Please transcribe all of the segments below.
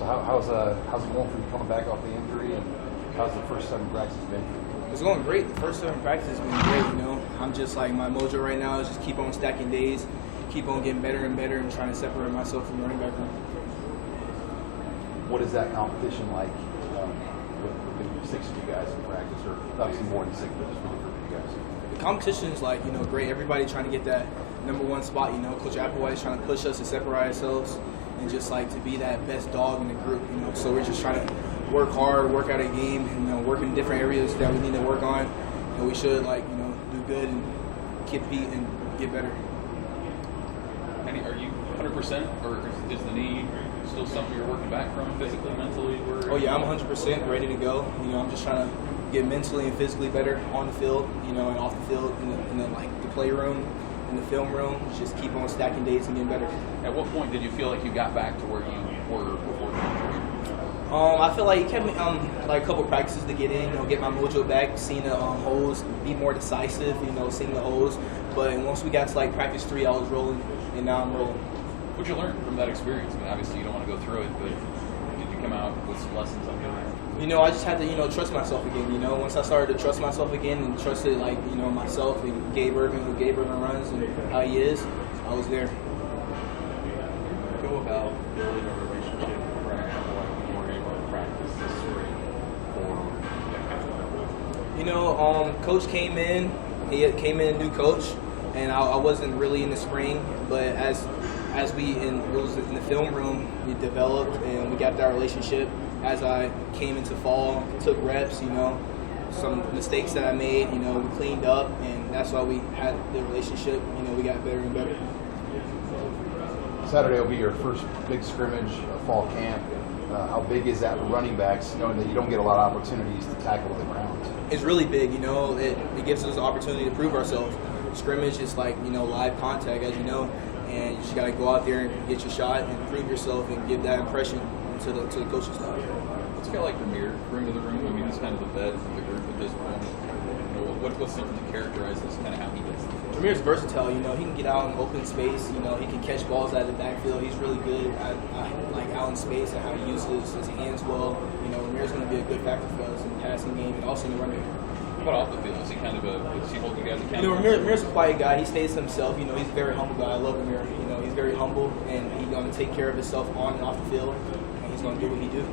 So how's it going for you coming back off the injury, and how's the first 7 practices been? It's going great. The first 7 practices have been great, you know. I'm just like, my mojo right now is just keep on stacking days, keep on getting better and better, and trying to separate myself from the running back room. What is that competition like with the 6 of you guys in practice, or obviously more than 6, but just really for you guys? The competition is like, you know, great. Everybody trying to get that #1 spot, you know. Coach Applewhite is trying to push us to separate ourselves and just like to be that best dog in the group, you know. So we're just trying to work hard, work out a game, and, you know, work in different areas that we need to work on. And we should, like, you know, do good and compete and get better. Andy, are you 100%, or is the knee still something you're working back from physically, mentally? Oh yeah, I'm 100% ready to go. You know, I'm just trying to get mentally and physically better on the field, you know, and off the field, in the like the playroom, in the film room. Just keep on stacking days and getting better. At what point did you feel like you got back to where you were before the injury? I feel like it kept me like a couple practices to get in, you know, get my mojo back, seeing the holes, be more decisive, you know, seeing the holes. But once we got to like practice 3, I was rolling, and now I'm rolling. What'd you learn from that experience? I mean, obviously you don't want to go through it, but did you come out with some lessons on doing it? You know, I just had to, you know, trust myself again. You know, once I started to trust myself again and trusted, like, you know, myself and Gabe Ervin, who Gabe Ervin runs and how he is, I was there. Go about building a relationship around like you were able to practice this spring for You know, Coach came in. He came in a new coach, and I wasn't really in the spring. But as we was in the film room, we developed and we got that relationship. As I came into fall, took reps, you know, some mistakes that I made, you know, we cleaned up, and that's why we had the relationship. You know, we got better and better. Saturday will be your first big scrimmage of fall camp. How big is that with running backs, knowing that you don't get a lot of opportunities to tackle the ground? It's really big, you know. It gives us the opportunity to prove ourselves. Scrimmage is like, you know, live contact, as you know, and you just got to go out there and get your shot and prove yourself and give that impression to the coaching staff. What's a guy like Ramir bring to the room? I mean, he's kind of the vet of the group at this point. You know, what's something to characterize this, kind of how he does things? Ramir's versatile, you know. He can get out in open space, you know. He can catch balls out of the backfield. He's really good at like out in space and how he uses his hands well. You know, Ramir's going to be a good factor for us in the passing game and also in the running game. What off the field? Is he kind of does he hold you guys accountable? You know, Ramir's a quiet guy. He stays to himself. You know, he's a very humble guy. I love Ramir. You know, he's very humble, and he's going to take care of himself on and off the field, and he's going to do what he do.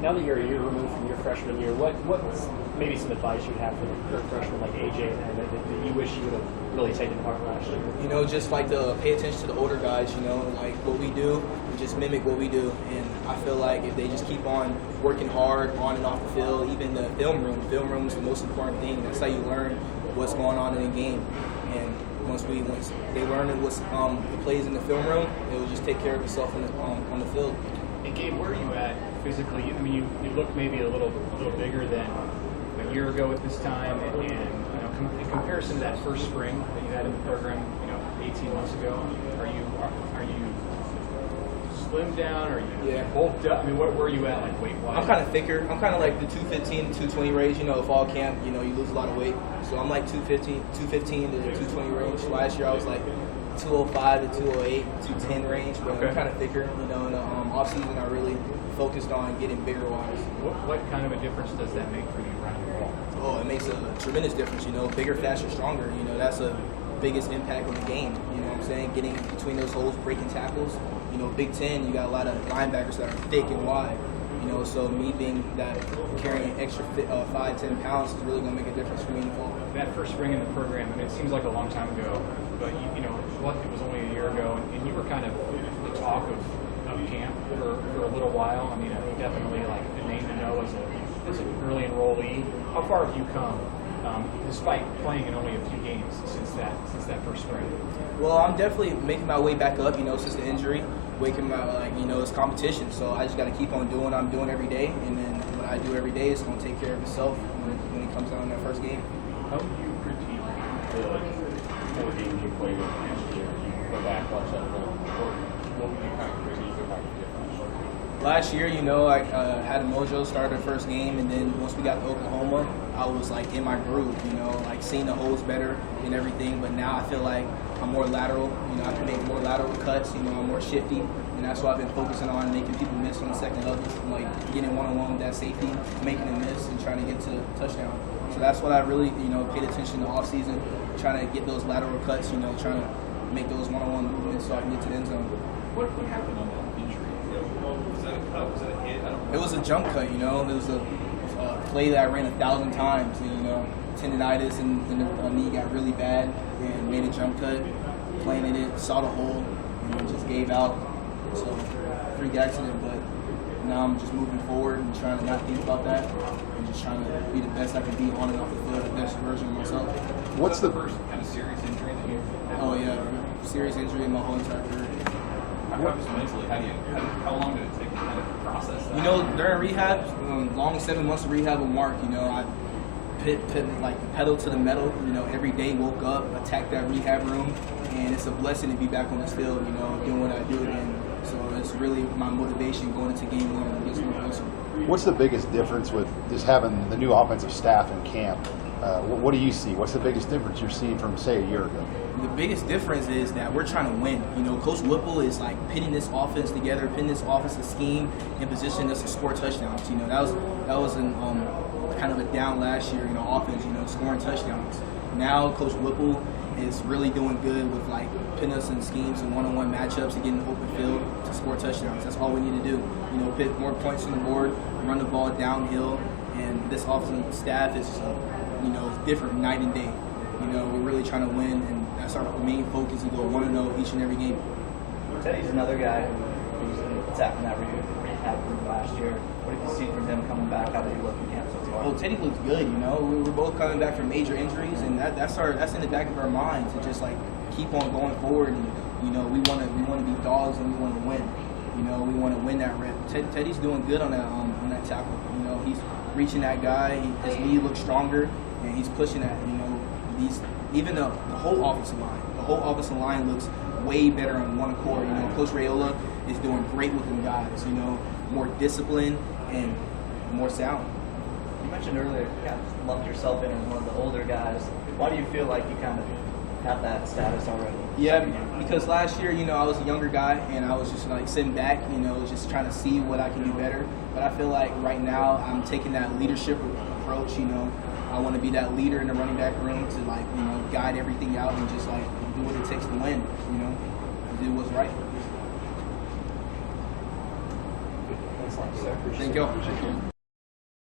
Now that you're a year removed from your freshman year, what's maybe some advice you'd have for the freshman like AJ that you wish you would have really taken part last year? You know, just like to pay attention to the older guys, you know, like what we do, and just mimic what we do. And I feel like if they just keep on working hard on and off the field, even the film room is the most important thing. That's how you learn what's going on in the game. And once they learn what's the plays in the film room, it will just take care of itself on the field. And Gabe, where are you at physically? I mean, you look maybe a little bigger than a year ago at this time, and you know, in comparison to that first spring that you had in the program, you know, 18 months ago, are you slimmed down? Are you bulked up? I mean, where are you at, like weight-wise? I'm kind of thicker. I'm kind of like the 215 to 220 range. You know, fall camp, you know, you lose a lot of weight. So I'm like 215 to the 220 range. Last year I was like 205 to 208, 210 range, but I'm kind of thicker. You know, in the off season I really focused on getting bigger wise. What kind of a difference does that make for you running the ball? Oh, it makes a tremendous difference. You know, bigger, faster, stronger. You know, that's the biggest impact on the game. You know what I'm saying? Getting between those holes, breaking tackles. You know, Big Ten, you got a lot of linebackers that are thick and wide. You know, so me being that, carrying an extra 5-10 pounds is really going to make a difference for me in the fall. That first spring in the program, I mean, it seems like a long time ago, but you know, it was only a year ago, and you were kind of the talk of camp for a little while. I mean, definitely like a name to know as an early enrollee. How far have you come, despite playing in only a few games since that first spring? Well, I'm definitely making my way back up. You know, since the injury, it's competition. So I just got to keep on doing what I'm doing every day, and then what I do every day is going to take care of itself when it comes down to that first game. How do you critique the 4 games you played last year? You go back, watch that film. What would you kind of critique about your difference? Last year, you know, I had a mojo, started the first game, and then once we got to Oklahoma, I was like in my groove, you know, like seeing the holes better and everything. But now I feel like I'm more lateral, you know, I can make more lateral cuts, you know, I'm more shifty, and that's what I've been focusing on, making people miss on the second level, like getting one-on-one with that safety, making a miss, and trying to get to the touchdown. So that's what I really, paid attention to all season, trying to get those lateral cuts, trying to make those one-on-one movements so I can get to the end zone. What happened on that injury? Was that a cut? Was that a hit? I don't know. It was a jump cut, It was a play that I ran 1,000 times, and, tendonitis and the knee got really bad, and made a jump cut, planted it, saw the hole, and just gave out. So, freak accident, but now I'm just moving forward and trying to not think about that, and just trying to be the best I can be on and off the field, the best version of myself. What's the first kind of serious injury that you had? Oh yeah, serious injury in my whole entire career. How just mentally, how long did it take to kind of process that? During rehab, long 7 months of rehab with Mark, I put like the pedal to the metal, every day woke up, attacked that rehab room, and it's a blessing to be back on this field, doing what I do again. So it's really my motivation going into game one against Nebraska. What's the biggest difference with just having the new offensive staff in camp? What do you see? What's the biggest difference you're seeing from, say, a year ago? The biggest difference is that we're trying to win. Coach Whipple is like pitting this offense together, pitting this offensive scheme, and positioning us to score touchdowns. That was an kind of a down last year, offense, scoring touchdowns. Now Coach Whipple is really doing good with like putting us in schemes and one-on-one matchups and getting open field to score touchdowns. That's all we need to do. Put more points on the board, run the ball downhill, and this offensive staff is, different night and day. We're really trying to win, and that's our main focus, to go 1-0 each and every game. Teddy's another guy who's attacking that rehab room last year. What have you seen from him coming back? How did he look in camp so far? Well, Teddy looks good. We're both coming back from major injuries, and that's in the back of our minds to just like keep on going forward. And we want to be dogs, and we want to win. We want to win that rep. Teddy's doing good on that tackle. He's reaching that guy. His knee looks stronger, and he's pushing that. Even the whole offensive line. The whole offensive line looks way better on one accord. Coach Raiola is doing great with them guys. More discipline and more sound. You mentioned earlier you kind of lumped yourself in as one of the older guys. Why do you feel like you kind of have that status already? Yeah, because last year, I was a younger guy, and I was just like sitting back, just trying to see what I can do better. But I feel like right now I'm taking that leadership approach. I want to be that leader in the running back room to guide everything out and just like do what it takes to win. Do what's right. Thank you.